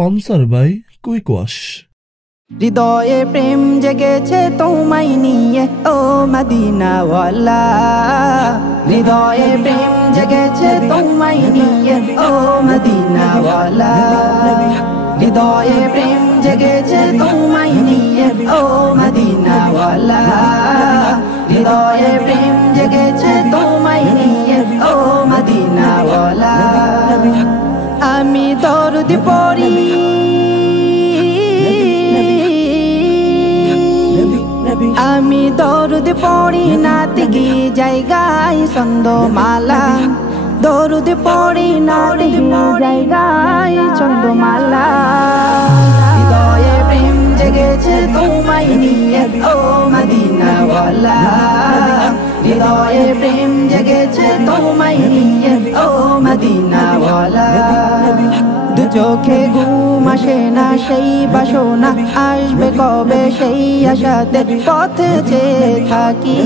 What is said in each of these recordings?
Sponsor by quick wash. হৃদয়ে প্রেম জেগেছে তোমায় নিয়ে ও মদিনাওয়ালা, হৃদয়ে প্রেম জেগেছে তোমায় নিয়ে ও মদিনাওয়ালা, হৃদয়ে প্রেম জেগেছে তোমায় নিয়ে ও মদিনাওয়ালা, হৃদয়ে প্রেম জেগেছে তোমায় নিয়ে ও মদিনাওয়ালা। আমি দরুদ পড়ি, আমি দরুদ পড়ি নাতিকি জায়গায় ছন্দমালা, দরুদ পড়ি নাতিকি জায়গায় ছন্দমালা, হৃদয়ে প্রেম জেগেছে তোমায় নিয়ে ও মদিনাওয়ালা, হৃদয়ে প্রেম জেগেছে তোমায় নিয়ে ও মদিনাওয়ালা। দু চোখে ঘুম আসে না সেই বাসনা, আসবে কবে সেই আশাতে পথে চেয়ে থাকি,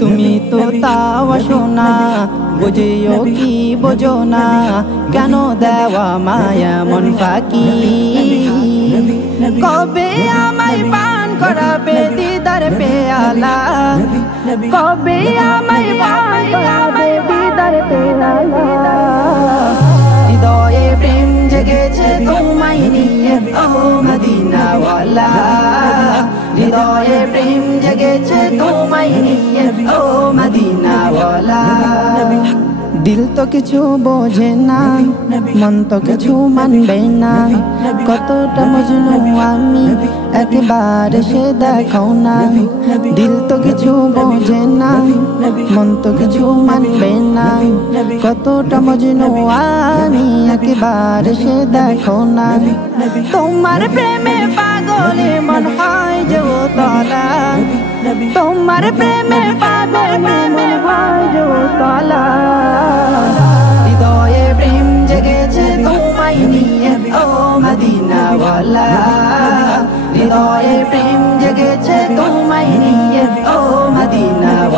তুমি তো তাও আসো না, বুঝিও কি বোঝো না, কেন দেওয়া মায়া মন ফাঁকি, কবে আমায় পান করাবে দিদার পেয়ালা, কবে আমায় পান করাবে দিদার পেয়ালা, হৃদয়ে প্রেম জেগেছে তোমায় নিয়ে ও মদিনাওয়ালা, হৃদয়ে প্রেম জেগেছে তোমায় নিয়ে ও মদিনাওয়ালা। দিল তো কিছু বোঝে না, মন তো কিছু মানবে না, কতটা মজনু আমি একবার সে দেখো না, দিল তো কিছু বোঝে না, মন তো কিছু মানবে না, কতটা মজনু আমি একবার সে দেখো না, তোমার প্রেমে পাগলে মন হয় যে ও তলা, তোমার প্রেমে পাগলে মন হয় যে ও তলা, হৃদয়ে প্রেম জেগেছে তোমায় নিয়ে ও মদিনাওয়ালা, হৃদয়ে প্রেম জেগেছে তোমায় নিয়ে ও মদিনাওয়ালা।